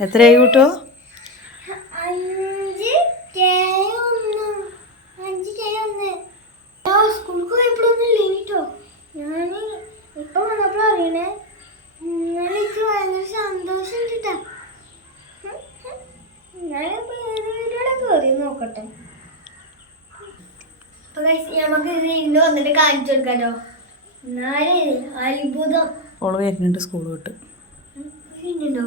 എത്രയായി കൂട്ടോ? നോക്കട്ടെ. നമുക്ക് ഇത് ഇന്ന് വന്നിട്ട് കാണിച്ചു കൊടുക്കാട്ടോ. എന്നാലേ അത്ഭുതം. ഓൾ വരുന്നുണ്ട് സ്കൂൾ വിട്ട്. പിന്നുണ്ടോ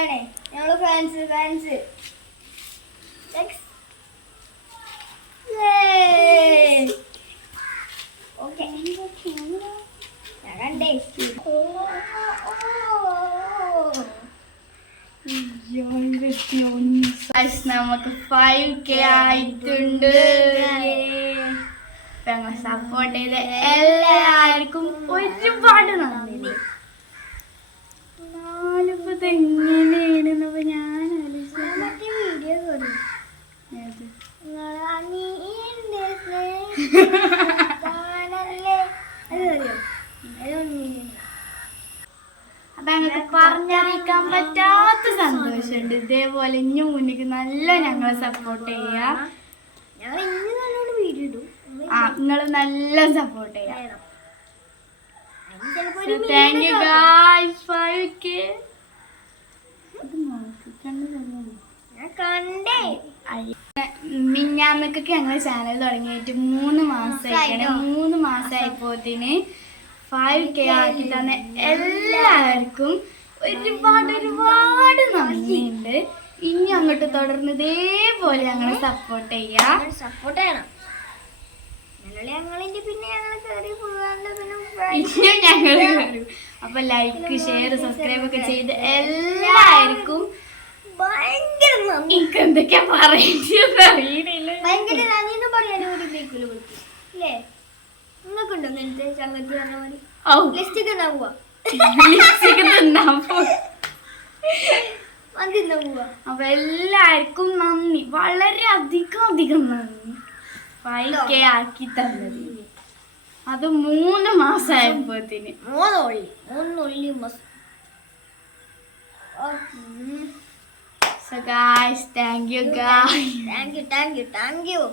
ആൾക്കാരാണേ ഞങ്ങൾ ഫാൻസ് ഫാൻസ് ഓക്കെ ഞാൻ കണ്ടേ. നമുക്ക് ഫൈവ് കെ ആയിട്ടുണ്ട്. ഞങ്ങൾ സപ്പോർട്ട് ചെയ്ത എല്ലാവർക്കും ഒരുപാട് നന്ദി. പറഞ്ഞറിയിക്കാൻ പറ്റാത്ത സന്തോഷമുണ്ട്. ഇതേപോലെ ഇനി മുന്നിക്ക് നല്ല ഞങ്ങളെ സപ്പോർട്ട് ചെയ്യാം. ആ നിങ്ങൾ നല്ല സപ്പോർട്ട് ചെയ്യാം. Thank you bye five K മിഞ്ഞാന്നക്കൊക്കെ ഞങ്ങൾ ചാനൽ തുടങ്ങിയിട്ട് മൂന്ന് മാസമായിട്ടാണ്? മൂന്ന് മാസമായപ്പോത്തിന് ഫൈവ് കെ ആക്കി തന്ന എല്ലാവർക്കും ഒരുപാട് ഒരുപാട് നന്ദിയുണ്ട്. ഇനി അങ്ങോട്ട് തുടർന്ന് ഇതേപോലെ ഞങ്ങളെ സപ്പോർട്ട് ചെയ്യാം. സപ്പോർട്ട് ചെയ്യണം. ഞങ്ങളിന്റെ പിന്നെ ഞങ്ങൾ കയറി പോകാണ്ട് പിന്നെ ഇനിയും ഞങ്ങൾ വരും അപ്പൊ ലൈക്ക് ഷെയർ സബ്സ്ക്രൈബ് ഒക്കെ ചെയ്ത് എല്ലാവർക്കും ഭയങ്കര നന്ദി. എനിക്ക് എന്തൊക്കെയാ പറയേണ്ടത് അറിയണില്ല ഭയങ്കര നന്ദി എന്ന് പറയാൻ ഒരു ബേക്കിൽ വിളിക്കും. അല്ലേ നിങ്ങൾക്ക് ഉണ്ടോ അങ്ങനത്തെ സംഗതി പറഞ്ഞ പോലെ? ഔ. ലിസ്റ്റ് തിന്നാൻ പോവാ. ലിപ്സ്റ്റിക് തിന്നാൻ പോയി മന്തി തിന്നാൻ പോവാ. അപ്പൊ എല്ലാവർക്കും നന്ദി. വളരെ അധികം അധികം നന്ദി. ഫൈവ് കെ ആക്കി തന്നത് അത് മൂന്ന് മാസമായപ്പോത്തിന് മൂന്നുള്ളി മൂന്നുള്ളി മസ് So guys, thank you guys. Thank you, thank you, thank you.